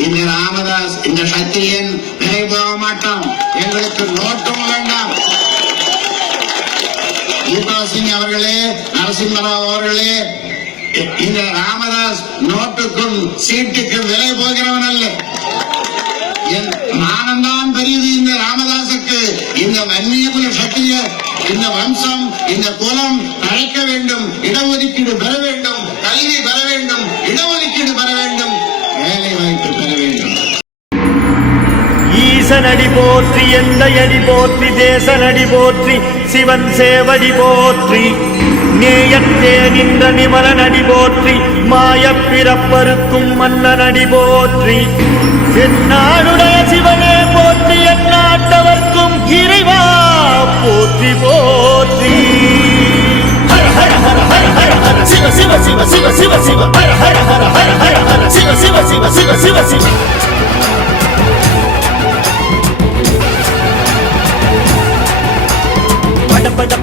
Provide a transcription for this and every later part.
இந்த ராமதாஸ் இந்த சக்தியின் விலை போக மாட்டோம் எங்களுக்கு நோட்டும் வேண்டாம். கீதா சிங் அவர்களே நரசிம்மராவ் அவர்களே இந்த ராமதாஸ் நோட்டுக்கும் சீட்டுக்கும் விலை போகிறவன் அல்ல. என் மானம்தான் பெரியது இந்த ராமதாசுக்கு. இந்த வன்னிய குல சக்திய இந்த வம்சம் இந்த குலம் ஈசனடி போற்றி எந்த அடி போற்றி தேசனடி போற்றி சிவன் சேவடி போற்றி. நேயத்தே நின்ற நிமலனடி போற்றி மாய பிறப்பருக்கும் மன்னனடி போற்றி. என்னாருடைய சிவனே போற்றி எந்நாட்டவர்க்கும் இறைவா போற்றி போற்றி. சிவ சிவ சிவ சிவ சிவ சிவ. ஹர ஹர ஹர ஹர ஹர சிவ சிவ சிவ சிவ சிவ சிவ.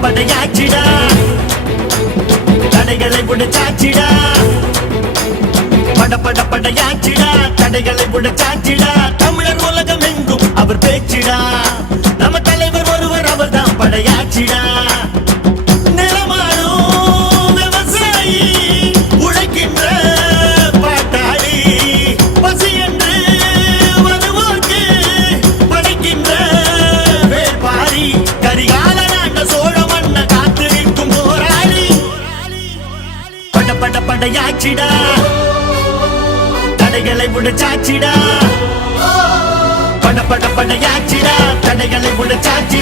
படையாச்சிடா தடைகளை உடைச்சாச்சிடா. பட பட படையாச்சிடா. தடைகளை உடைச்சாச்சிடா. தமிழ பட பட படையாச்சிடா தடைகளை முடிச்சாச்சிடா பட பட படையாச்சிடா தடைகளை முடிச்சாச்சி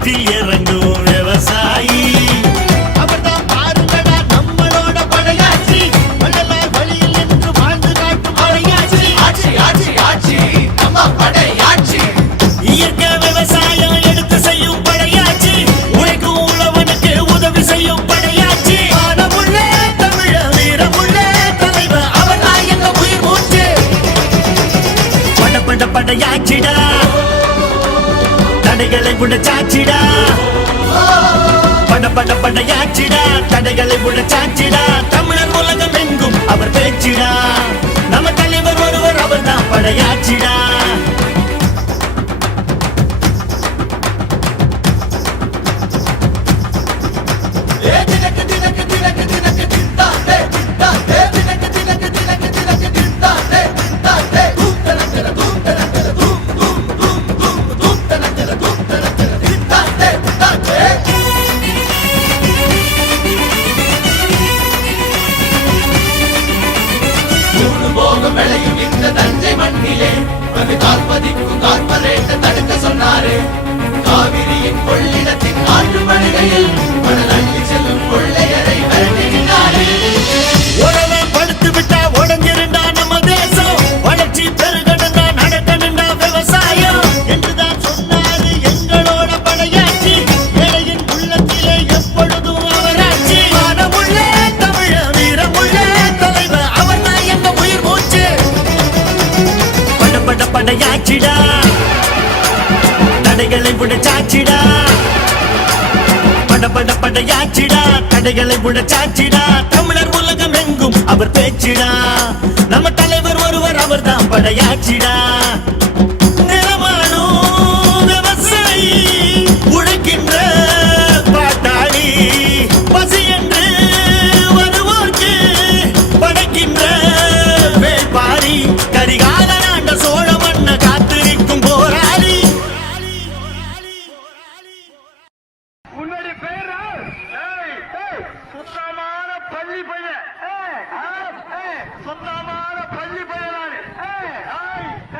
சேற்றில் தடைகளை உடைச்சாச்சிடா. பட பட படையாச்சிடா. தடைகளை உடைச்சாச்சிடா. தமிழர் உலகம் எங்கும் விளையும் இந்த தஞ்சை மண்ணிலே ஒரு கால்பதிக்கும் கார்பரேட்ட படையாச்சிடா. தடைகளை உடைச்சாச்சிடா. பட பட படையாச்சிடா. தடைகளை உடைச்சாச்சிடா. தமிழர் உலகம் எங்கும் அவர் பேச்சிடா. நம்ம தலைவர் ஒருவர் அவர் தான் படையாச்சிடா.